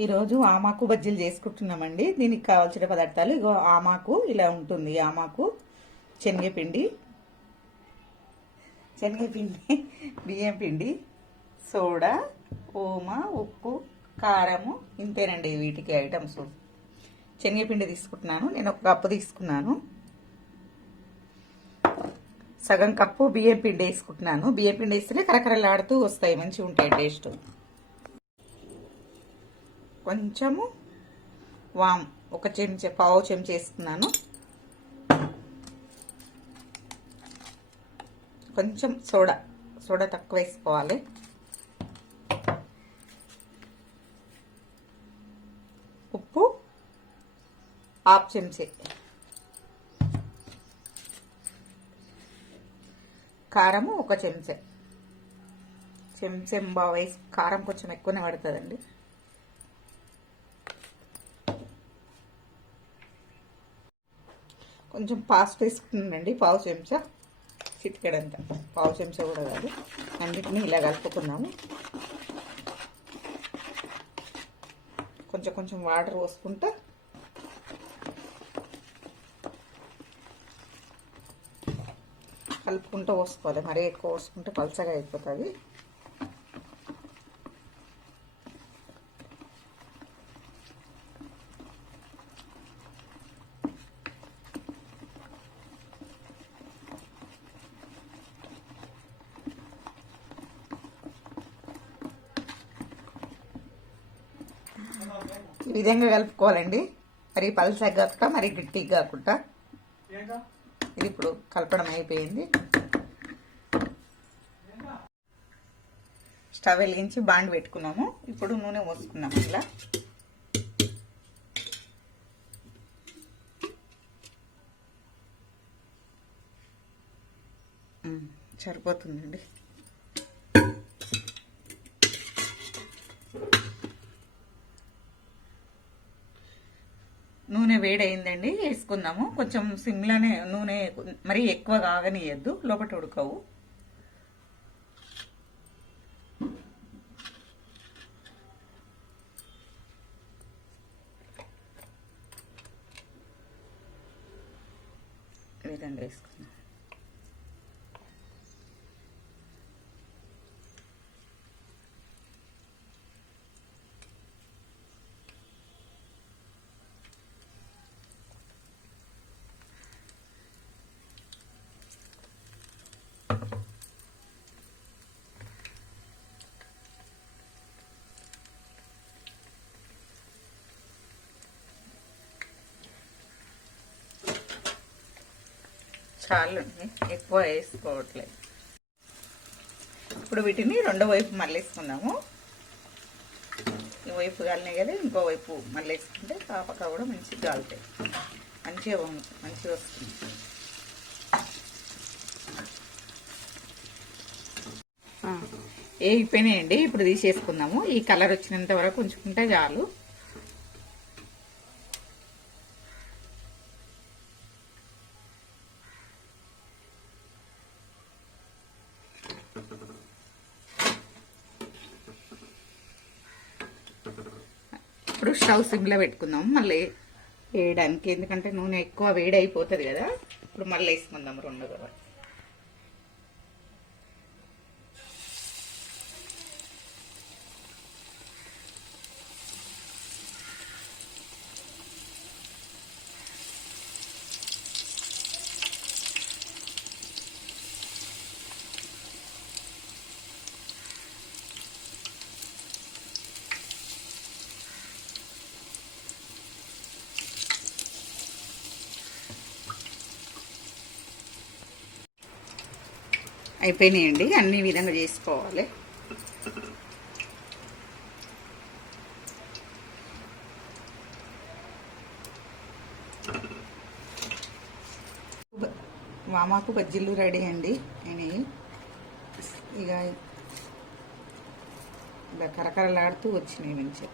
ఈరోజు ఆమాకు బజ్జీలు చేసుకుంటున్నామండి. దీనికి కావాల్సిన పదార్థాలు ఇగో ఆమాకు ఇలా ఉంటుంది. ఆమాకు శనగపిండి, బియ్యం పిండి, సోడా, ఓమ, ఉప్పు, కారము, ఇంతేనండి వీటికి ఐటమ్స్. శనగపిండి తీసుకుంటున్నాను, నేను ఒక కప్పు తీసుకున్నాను. సగం కప్పు బియ్యం పిండి వేసుకుంటున్నాను. బియ్యం పిండి వేస్తేనే కరకరలాడుతూ వస్తాయి, మంచిగా ఉంటాయి టేస్ట్. కొంచెము వాము, ఒక చెంచా, పావు చెంచా వేసుకున్నాను. కొంచెం సోడా తక్కువ వేసుకోవాలి. ఉప్పు హాఫ్ చెంచా, కారము ఒక చెంచా బాగా వేసి, కారం కొంచెం ఎక్కువనే పడుతుందండి. కొంచెం పాస్ట్ వేసుకున్నానండి, పావు చెంచా, చిటికెడంతా, పావు చెంచా కూడా కాదు. అన్నిటినీ ఇలా కలుపుకున్నాము. కొంచెం కొంచెం వాటర్ పోసుకుంటా కలుపుకుంటూ పోసుకోవాలి. మరీ ఎక్కువ పోసుకుంటే పలచగా అయిపోతుంది. ఈ విధంగా కలుపుకోవాలండి. మరి పలసగా కాకుండా మరి గట్టిగా కాకుండా. ఇది ఇప్పుడు కలపడం అయిపోయింది. స్టవ్ వెలిగించి బాండ్ పెట్టుకున్నాము. ఇప్పుడు నూనె పోసుకున్నాము. ఇలా సరిపోతుందండి. నూనె వేడైందండి, వేసుకుందాము. కొంచెం సిమ్లోనే నూనె, మరీ ఎక్కువ కాగనియద్దు, లోపల ఉడకవు. ఈ విధంగా వేసుకుందాం. చాలు, ఎక్కువ వేసుకోవట్లేదు. ఇప్పుడు వీటిని రెండో వైపు మళ్ళీ వేసుకుందాము. ఈ వైపు కాలినాయి కదా, ఇంకో వైపు మళ్ళీ వేసుకుంటే కాపక కూడా మంచిగా కాలుతాయి. మంచిగా వస్తుంది. వేగిపోయినాయండి. ఇప్పుడు తీసేసుకుందాము. ఈ కలర్ వచ్చినంత వరకు ఉంచుకుంటే చాలు. ఇప్పుడు స్టవ్ సిమ్లో పెట్టుకుందాం మళ్ళీ వేయడానికి, ఎందుకంటే నూనె ఎక్కువ వేడి అయిపోతుంది కదా. ఇప్పుడు మళ్ళీ వేసుకుందాం రెండు కూడా. అయిపోయినాయండి. అన్ని విధంగా చేసుకోవాలి. వామాకు బజ్జీలు రెడీ అండి. అయినాయి. ఇక ఇలా కరకరలాడుతూ వచ్చినాయి మంచిగా.